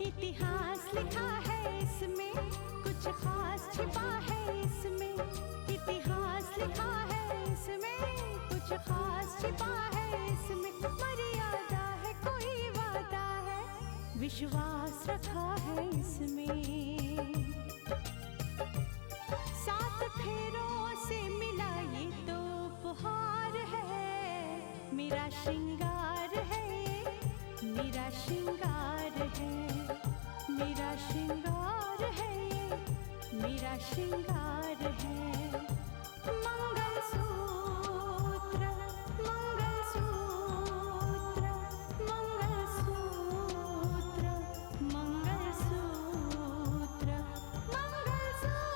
इतिहास लिखा है इसमें, कुछ खास छिपा है इसमें। इतिहास लिखा है इसमें, कुछ खास छिपा है इसमें। मर्यादा है, कोई वादा है, विश्वास रखा है इसमें। सात फेरों से मिला ये तो उपहार है। मेरा श्रृंगार है, मेरा श्रृंगार है, मेरा श्रृंगार है, मेरा श्रृंगार है। मंगलसूत्र, मंगलसूत्र, मंगलसूत्र, मंगलसूत्र, मंगलसूत्र,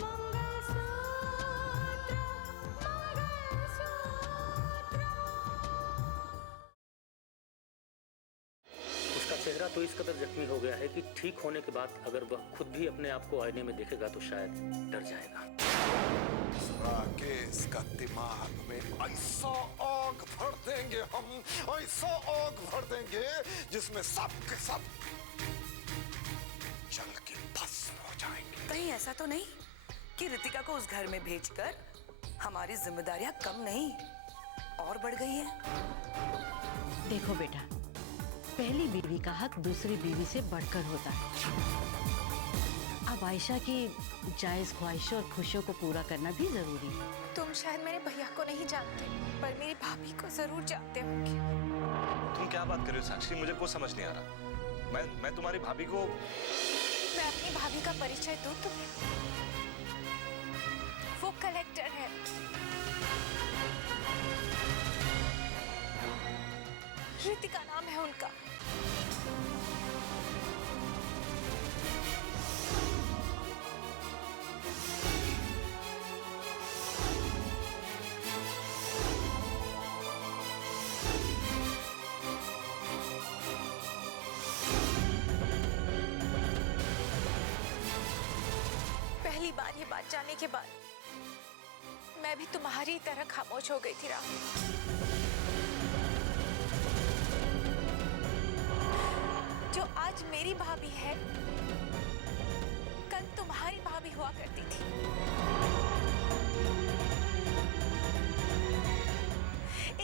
मंगलसूत्र, उसका चेहरा तो इस कदर जख्मी हो गया है कि ठीक होने के बाद अगर वह खुद भी अपने आप को आईने में देखेगा तो शायद डर जाएगा। राकेश का दिमाग में ऐसा आग भर देंगे हम, ऐसा आग भर देंगे जिसमें सब के सब जल के भस्म हो जाएंगे। कहीं ऐसा तो नहीं कि रितिका को उस घर में भेजकर हमारी जिम्मेदारियां कम नहीं और बढ़ गई है? देखो बेटा, पहली बीवी का हक दूसरी बीवी से बढ़कर होता है। अब आयशा की जायज ख्वाहिशों और खुशियों को पूरा करना भी जरूरी है। तुम शायद मेरे भैया को नहीं जानते, पर मेरी भाभी को जरूर जानते होंगे। तुम क्या बात कर रहे हो साक्षी? मुझे कुछ समझ नहीं आ रहा। मैं तुम्हारी भाभी को... मैं अपनी भाभी का परिचय दूं तुम्हें? वो कलेक्टर है। रितिका नाम है उनका। पहली बार ये बात जानने के बाद मैं भी तुम्हारी तरह खामोश हो गई थी राहुल। जो आज मेरी भाभी है, कल तुम्हारी भाभी हुआ करती थी।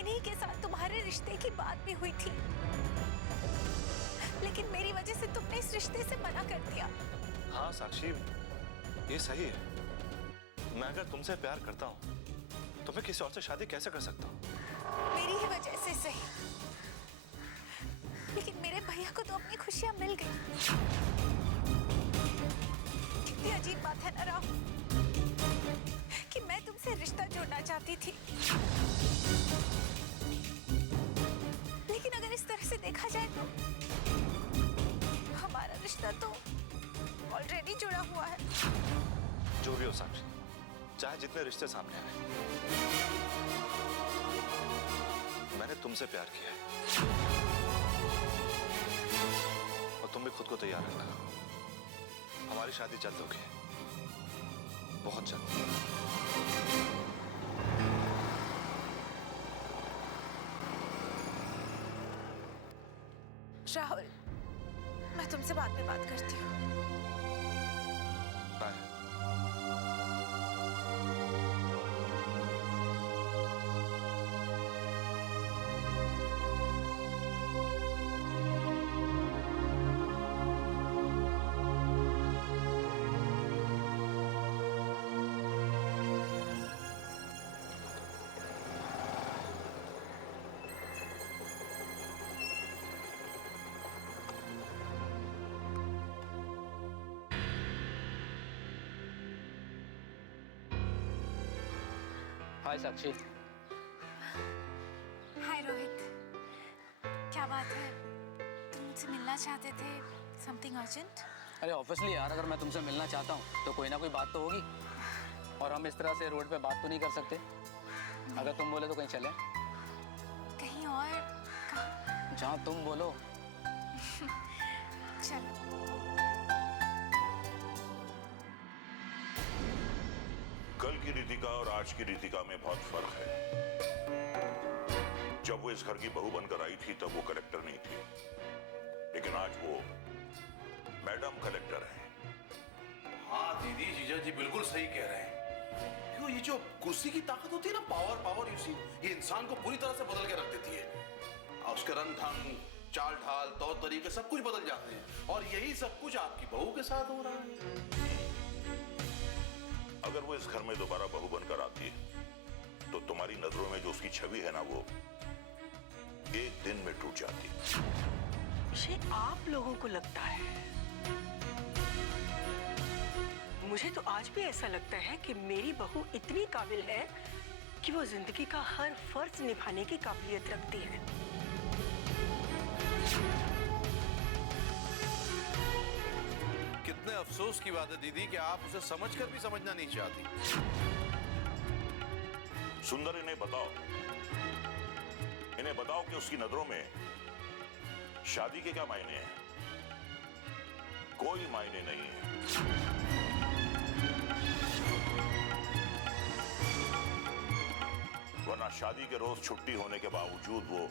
इन्हीं के साथ तुम्हारे रिश्ते की बात भी हुई थी, लेकिन मेरी वजह से तुमने इस रिश्ते से मना कर दिया। हाँ साक्षी, ये सही है। मैं अगर तुमसे प्यार करता हूँ तो मैं किसी और से शादी कैसे कर सकता हूँ? मेरी ही वजह से सही, लेकिन मेरे भैया को तो अपनी खुशियां मिल गई। कितनी अजीब बात है ना राहुल, कि मैं तुमसे रिश्ता जोड़ना चाहती थी, लेकिन अगर इस तरह से देखा जाए तो हमारा रिश्ता तो ऑलरेडी जुड़ा हुआ है। जो भी हो साक्षी, चाहे जितने रिश्ते सामने आए, मैंने तुमसे प्यार किया है। और तुम भी खुद को तैयार रखना, हमारी शादी जल्द होगी, बहुत जल्द। राहुल, मैं तुमसे बाद में बात करती हूँ। बाय। हाय साक्षी। हाय रोहित, क्या बात है? तुम मुझसे मिलना चाहते थे? Something urgent? अरे ऑब्वियसली यार, अगर मैं तुमसे मिलना चाहता हूँ तो कोई ना कोई बात तो होगी, और हम इस तरह से रोड पे बात तो नहीं कर सकते। अगर तुम बोले तो कहीं चले। कहीं और? कहाँ? जहाँ तुम बोलो। चलो। कल की रितिका और आज की रितिका में बहुत फर्क है। जब वो इस घर की बहू बनकर आई थी तब वो कलेक्टर नहीं थी, लेकिन आज वो मैडम कलेक्टर है। हाँ दीदी, जीजा जी बिल्कुल सही कह रहे हैं। क्यों, ये जो कुर्सी की ताकत होती है ना, पावर पावर, ये इंसान को पूरी तरह से बदल के रख देती है। और उसके रंग ढंग, चाल ढाल, तौर तरीके सब कुछ बदल जाते हैं। और यही सब कुछ आपकी बहू के साथ हो रहा है। अगर वो इस घर में दोबारा बहू बनकर आती है तो तुम्हारी नजरों में जो उसकी छवि है ना, वो एक दिन में टूट जाती। मुझे आप लोगों को लगता है, मुझे तो आज भी ऐसा लगता है कि मेरी बहू इतनी काबिल है कि वो जिंदगी का हर फर्ज निभाने की काबिलियत रखती है। कितने अफसोस की बात है दीदी कि आप उसे समझकर भी समझना नहीं चाहती। सुंदर, इन्हें बताओ कि उसकी नजरों में शादी के क्या मायने हैं? कोई मायने नहीं है। वरना शादी के रोज छुट्टी होने के बावजूद वो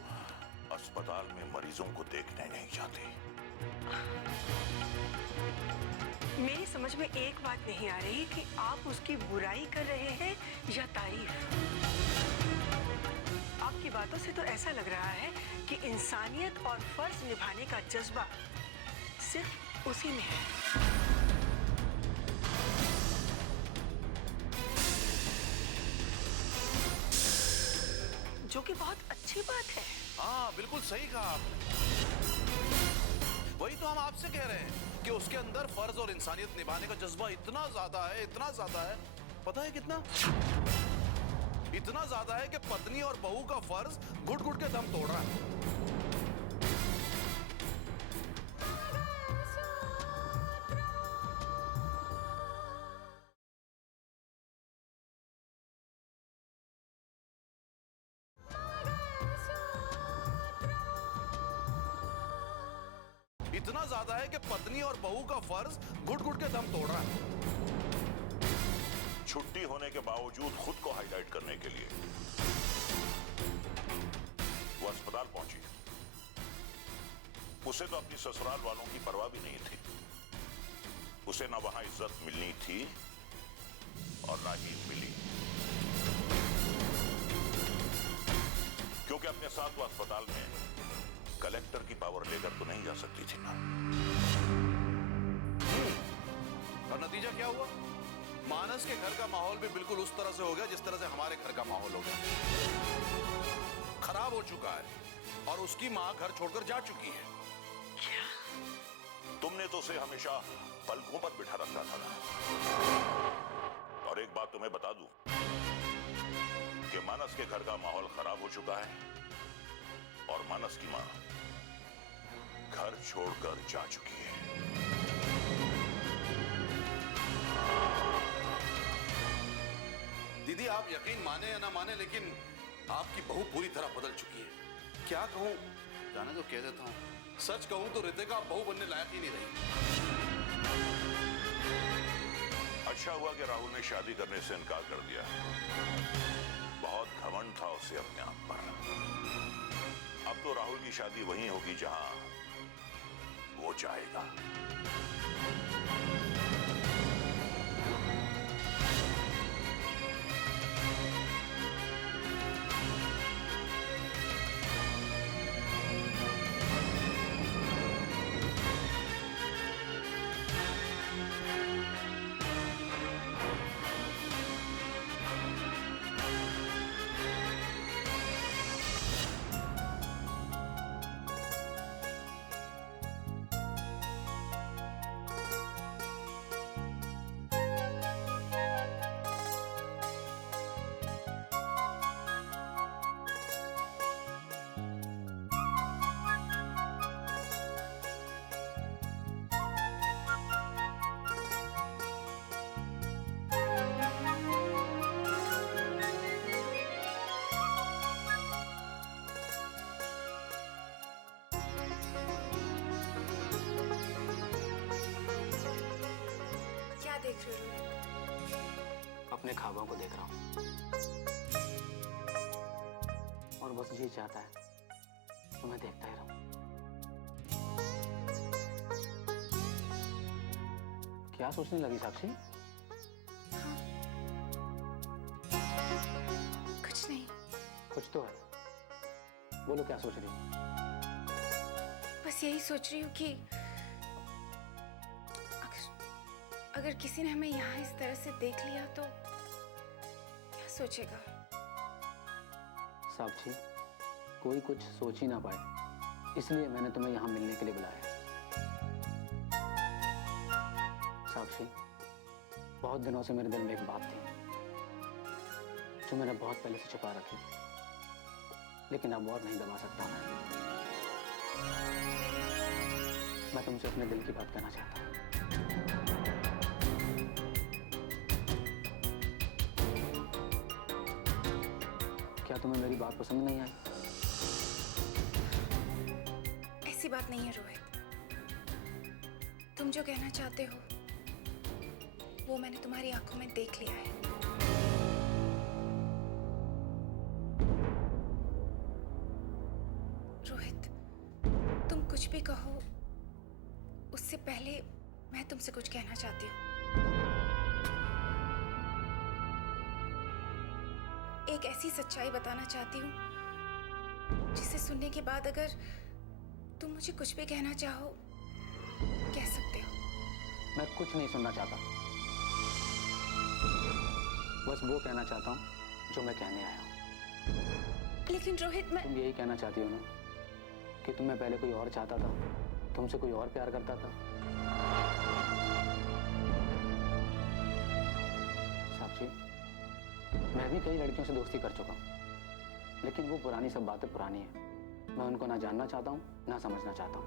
अस्पताल में मरीजों को देखने नहीं जाती। मेरी समझ में एक बात नहीं आ रही कि आप उसकी बुराई कर रहे हैं या तारीफ। आपकी बातों से तो ऐसा लग रहा है कि इंसानियत और फर्ज निभाने का जज्बा सिर्फ उसी में है। जो कि बहुत अच्छी बात है। हाँ बिल्कुल सही कहा आपने। वही तो हम आपसे कह रहे हैं कि उसके अंदर फर्ज और इंसानियत निभाने का जज्बा इतना ज्यादा है, इतना ज्यादा है। पता है कितना? इतना ज्यादा है कि पत्नी और बहू का फर्ज घुट घुट के दम तोड़ रहा है। इतना ज्यादा है कि पत्नी और बहू का फर्ज घुट घुट के दम तोड़ रहा है। छुट्टी होने के बावजूद खुद को हाईलाइट करने के लिए वो अस्पताल पहुंची। उसे तो अपनी ससुराल वालों की परवाह भी नहीं थी। उसे ना वहां इज्जत मिलनी थी और ना ही मिली, क्योंकि अपने साथ वो अस्पताल में कलेक्टर की पावर लेकर तो नहीं जा सकती थी ना। और नतीजा क्या हुआ? मानस के घर का माहौल भी बिल्कुल उस तरह से हो गया जिस तरह से हमारे घर का माहौल हो गया। खराब हो चुका है और उसकी मां घर छोड़कर जा चुकी है। क्या? तुमने तो उसे हमेशा पलकों पर बिठा रखा था ना। और एक बात तुम्हें बता दूं कि मानस के घर का माहौल खराब हो चुका है और मानस की मां घर छोड़कर जा चुकी है। दीदी आप यकीन माने या ना माने, लेकिन आपकी बहू पूरी तरह बदल चुकी है। क्या कहूं, जाने तो कह देता हूं। सच कहूं तो रितिका बहू बनने लायक ही नहीं रही। अच्छा हुआ कि राहुल ने शादी करने से इनकार कर दिया। बहुत घमंड था उसे अपने आप पर। अब तो राहुल की शादी वहीं होगी जहां वो चाहेगा। देख रहे हो? अपने ख्वाबों को देख रहा हूँ और बस जी चाहता है तुम्हें देखता ही रहूं। क्या सोचने लगी साक्षी? कुछ नहीं। कुछ तो है, बोलो क्या सोच रही हो? बस यही सोच रही हूँ कि अगर किसी ने हमें यहाँ इस तरह से देख लिया तो क्या सोचेगा? साक्षी, कोई कुछ सोच ही ना पाए, इसलिए मैंने तुम्हें यहाँ मिलने के लिए बुलाया। साक्षी, बहुत दिनों से मेरे दिल में एक बात थी जो मैंने बहुत पहले से छुपा रखी थी, लेकिन अब और नहीं दबा सकता मैं तुमसे अपने दिल की बात कहना चाहता हूँ। क्या तुम्हें मेरी बात पसंद नहीं आई? ऐसी बात नहीं है रोहित। तुम जो कहना चाहते हो वो मैंने तुम्हारी आंखों में देख लिया है। रोहित, तुम कुछ भी कहो, उससे पहले मैं तुमसे कुछ कहना चाहती हूँ। एक ऐसी सच्चाई बताना चाहती हूँ जिसे सुनने के बाद अगर तुम मुझे कुछ भी कहना चाहो, कह सकते हो। मैं कुछ नहीं सुनना चाहता, बस वो कहना चाहता हूँ जो मैं कहने आया हूँ। लेकिन रोहित, मैं... तुम यही कहना चाहती हो ना कि तुम्हें पहले कोई और चाहता था, तुमसे कोई और प्यार करता था? साक्षी, मैं भी कई लड़कियों से दोस्ती कर चुका हूँ, लेकिन वो पुरानी सब बातें पुरानी हैं। मैं उनको ना जानना चाहता हूँ, ना समझना चाहता हूँ।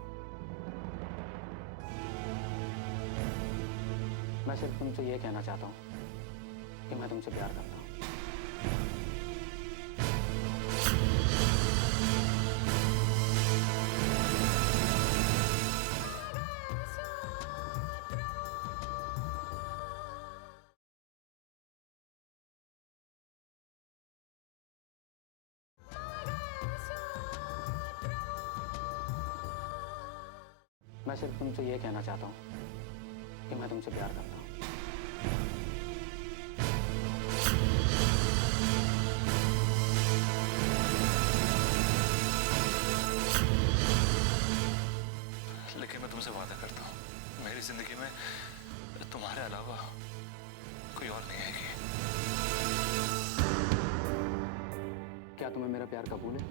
मैं सिर्फ तुमसे ये कहना चाहता हूँ कि मैं तुमसे प्यार करता हूँ। मैं सिर्फ तुमसे ये कहना चाहता हूँ कि मैं तुमसे प्यार करता हूँ। लेकिन मैं तुमसे वादा करता हूँ, मेरी जिंदगी में तुम्हारे अलावा कोई और नहीं आएगी। क्या तुम्हें मेरा प्यार कबूल है?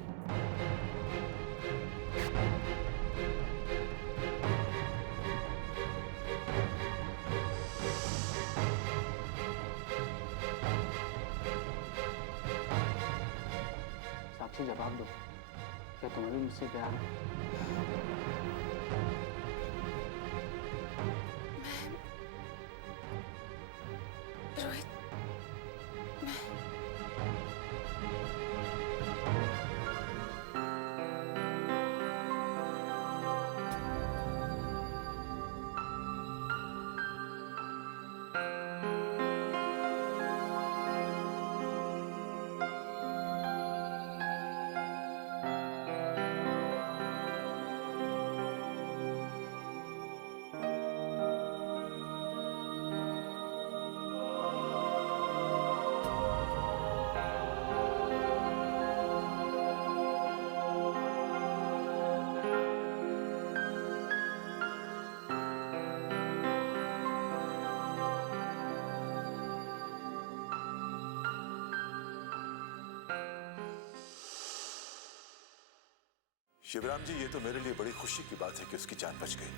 साक्षी, जवाब दो, क्या तुम्हें भी मुझसे प्यार है? रोहित, शिवराम जी, ये तो मेरे लिए बड़ी खुशी की बात है कि उसकी जान बच गई।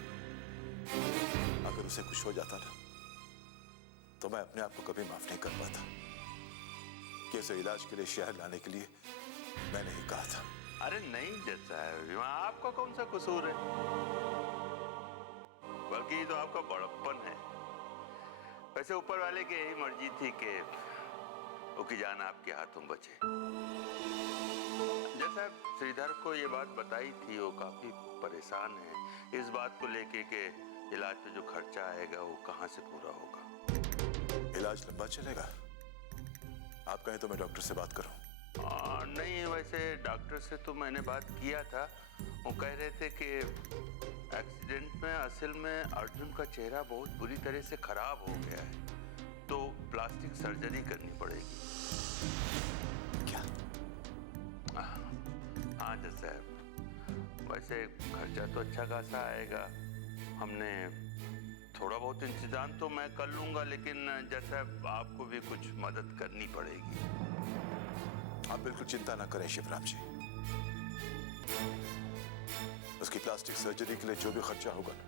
अगर उसे कुछ हो जाता ना तो मैं अपने आप को कभी माफ नहीं कर पाता कि उसे इलाज के लिए शहर लाने के लिए मैंने ही कहा था। अरे नहीं जज साहब, आपका कौन सा कसूर है? बल्कि तो आपका बड़प्पन है। वैसे ऊपर वाले की यही मर्जी थी कि उसकी जान आपके हाथों बचे। जैसा श्रीधर को ये बात बताई थी, वो काफी परेशान है इस बात को लेके कि इलाज पे जो खर्चा आएगा वो कहाँ से पूरा होगा। इलाज लंबा चलेगा? आप कहें तो मैं डॉक्टर से बात करूं। नहीं, वैसे डॉक्टर से तो मैंने बात किया था। वो कह रहे थे कि एक्सीडेंट में असल में अर्जुन का चेहरा बहुत बुरी तरह से खराब हो गया है, तो प्लास्टिक सर्जरी करनी पड़ेगी। क्या? हाँ जज साहब, वैसे खर्चा तो अच्छा खासा आएगा। हमने थोड़ा बहुत इंतजाम तो मैं कर लूंगा, लेकिन जैसा आपको भी कुछ मदद करनी पड़ेगी। आप बिल्कुल चिंता ना करें शिवराम जी, उसकी प्लास्टिक सर्जरी के लिए जो भी खर्चा होगा ना,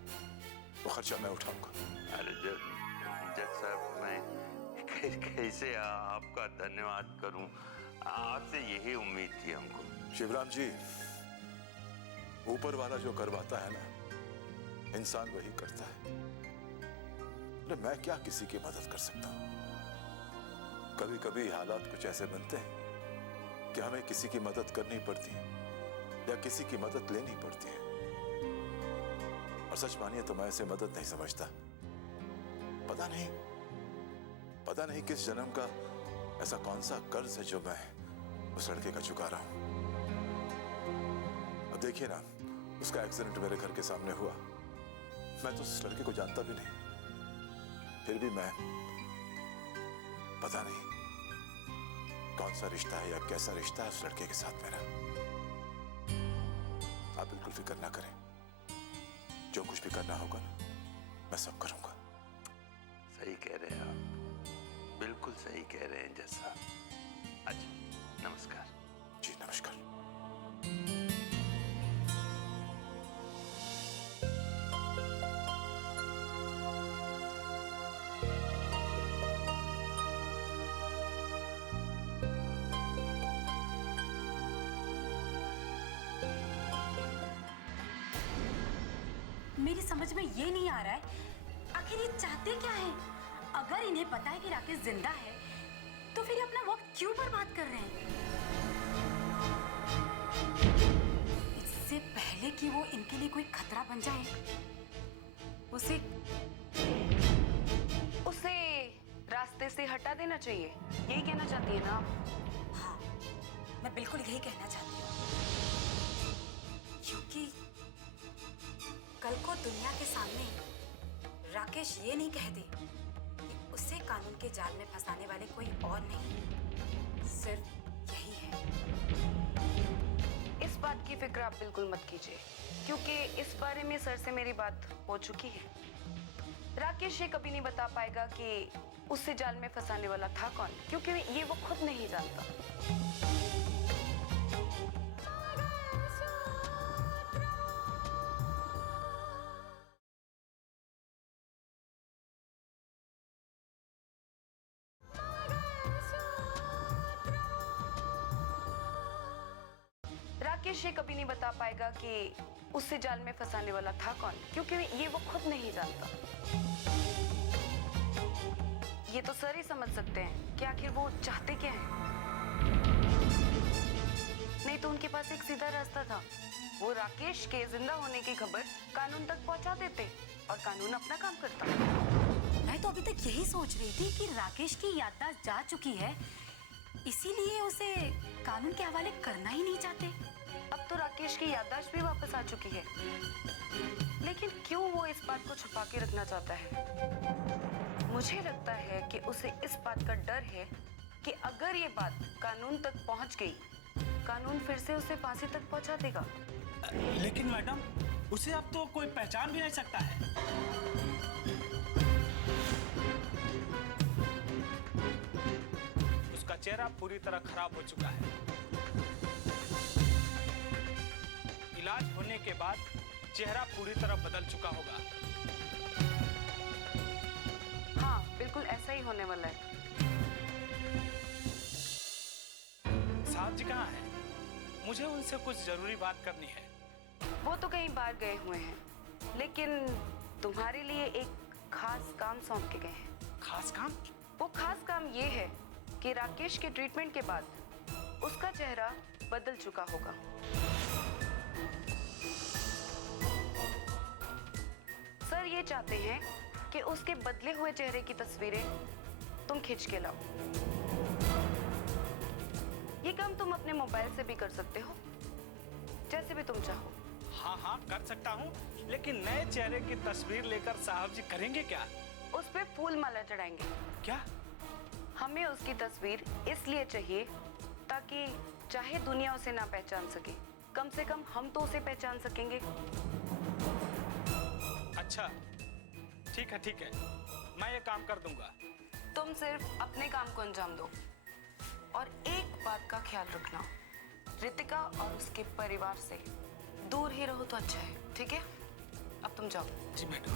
वो खर्चा मैं उठाऊंगा। अरे जज साहब, मैं कैसे आपका धन्यवाद करूं? आपसे यही उम्मीद थी हमको। शिवराम जी, ऊपर वाला जो करवाता है ना, इंसान वही करता है। अरे मैं क्या किसी की मदद कर सकता हूं? कभी कभी हालात कुछ ऐसे बनते हैं कि हमें किसी की मदद करनी पड़ती है या किसी की मदद लेनी पड़ती है। और सच मानिए तो मैं इसे मदद नहीं समझता। पता नहीं किस जन्म का ऐसा कौन सा कर्ज है जो मैं उस लड़के का चुका रहा हूं। अब देखिए ना, उसका एक्सीडेंट मेरे घर के सामने हुआ। मैं तो उस लड़के को जानता भी नहीं, फिर भी मैं पता नहीं कौन सा रिश्ता है या कैसा रिश्ता है उस लड़के के साथ मेरा। आप बिल्कुल फिक्र ना करें, जो कुछ भी करना होगा ना, मैं सब करूंगा। सही कह रहे हैं आप, बिल्कुल सही कह रहे हैं जज साहब। अच्छा, नमस्कार। जी नमस्कार। मेरी समझ में ये नहीं आ रहा है, आखिर ये चाहते क्या है? अगर इन्हें पता है कि राकेश जिंदा है, तो फिर ये अपना वक्त क्यों बर्बाद कर रहे हैं? इससे पहले कि वो इनके लिए कोई खतरा बन जाए, उसे रास्ते से हटा देना चाहिए, यही कहना चाहती है ना आप? हाँ, मैं बिल्कुल यही कहना चाहती हूँ, क्योंकि कल को दुनिया के सामने राकेश ये नहीं कह दे कि उसे कानून के जाल में फंसाने वाले कोई और नहीं, सिर्फ यही है। इस बात की फिक्र आप बिल्कुल मत कीजिए, क्योंकि इस बारे में सर से मेरी बात हो चुकी है। राकेश ये कभी नहीं बता पाएगा कि उसे जाल में फंसाने वाला था कौन, क्योंकि ये वो खुद नहीं जानता। राकेश ये कभी नहीं बता पाएगा कि उसे जाल में फंसाने वाला था कौन, क्योंकि ये वो खुद नहीं जानता। ये तो सर ही समझ सकते हैं कि आखिर वो चाहते क्या हैं। नहीं तो उनके पास एक सीधा रास्ता था, वो राकेश के जिंदा होने की खबर कानून तक पहुंचा देते और कानून अपना काम करता। मैं तो अभी तक यही सोच रही थी कि राकेश की याददाश्त जा चुकी है, इसीलिए उसे कानून के हवाले करना ही नहीं चाहते। अब तो राकेश की याददाश्त भी वापस आ चुकी है, लेकिन क्यों वो इस बात को छुपा के रखना चाहता है? मुझे लगता है कि उसे इस बात का डर है कि अगर ये बात कानून तक पहुंच गई, कानून फिर से उसे फांसी तक पहुंचा देगा। लेकिन मैडम, उसे अब तो कोई पहचान भी नहीं सकता है। उसका चेहरा पूरी तरह खराब हो चुका है। इलाज होने के बाद चेहरा पूरी तरह बदल चुका होगा। हाँ, बिल्कुल ऐसा ही होने वाला है। साहब जी कहाँ हैं? मुझे उनसे कुछ जरूरी बात करनी है। वो तो कहीं बाहर गए हुए हैं, लेकिन तुम्हारे लिए एक खास काम सौंप के गए हैं। खास काम? वो खास काम ये है कि राकेश के ट्रीटमेंट के बाद उसका चेहरा बदल चुका होगा। सर ये चाहते हैं कि उसके बदले हुए चेहरे की तस्वीरें तुम खींच के लाओ। ये काम तुम अपने मोबाइल से भी कर सकते हो, जैसे भी तुम चाहो। हाँ हाँ कर सकता हूँ, लेकिन नए चेहरे की तस्वीर लेकर साहब जी करेंगे क्या? उस पे फूल माला चढ़ाएंगे। क्या? हमें उसकी तस्वीर इसलिए चाहिए ताकि चाहे दुनिया उसे ना पहचान सके, कम से कम हम तो उसे पहचान सकेंगे। अच्छा ठीक है, मैं ये काम कर दूंगा। तुम सिर्फ अपने काम को अंजाम दो और एक बात का ख्याल रखना, रितिका और उसके परिवार से दूर ही रहो तो अच्छा है, ठीक है? अब तुम जाओ। जी मैडम।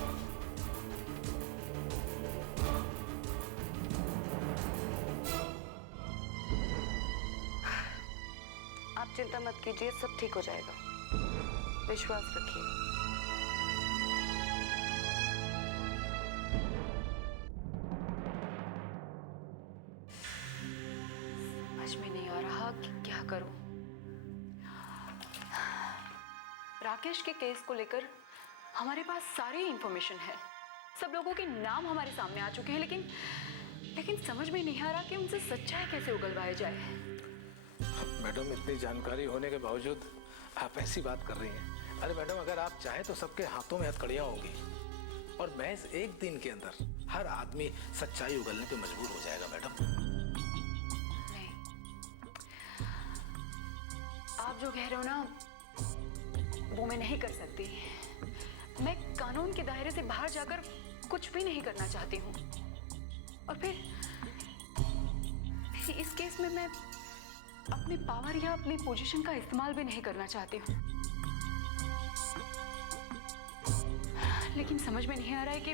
आप चिंता मत कीजिए, सब ठीक हो जाएगा, विश्वास रखिए। समझ में नहीं आ रहा कि क्या करूं। राकेश के केस को लेकर हमारे पास सारी इंफॉर्मेशन है, सब लोगों के नाम हमारे सामने आ चुके हैं, लेकिन समझ में नहीं आ रहा कि उनसे सच्चाई कैसे उगलवाया जाए। मैडम इतनी जानकारी होने के बावजूद आप ऐसी बात कर रही हैं। अरे मैडम, अगर आप चाहें तो सबके हाथों में हथकड़ियां होंगी और महज एक दिन के अंदर हर आदमी सच्चाई उगलने पे मजबूर हो जाएगा मैडम। नहीं, आप जो कह रहे हो ना वो मैं नहीं कर सकती। मैं कानून के दायरे से बाहर जाकर कुछ भी नहीं करना चाहती हूँ, और फिर इस केस में मैं अपने पावर या अपनी पोजीशन का इस्तेमाल भी नहीं करना चाहती हूँ, लेकिन समझ में नहीं आ रहा है कि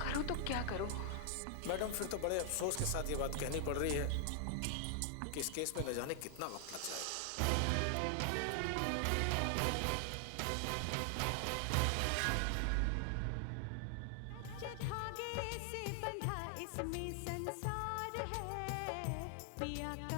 करूँ तो क्या करूँ। मैडम फिर तो बड़े अफसोस के साथ ये बात कहनी पड़ रही है कि इस केस में न जाने कितना वक्त लग जाएगा। धागे से बंधा इसमें संसार है, पिया का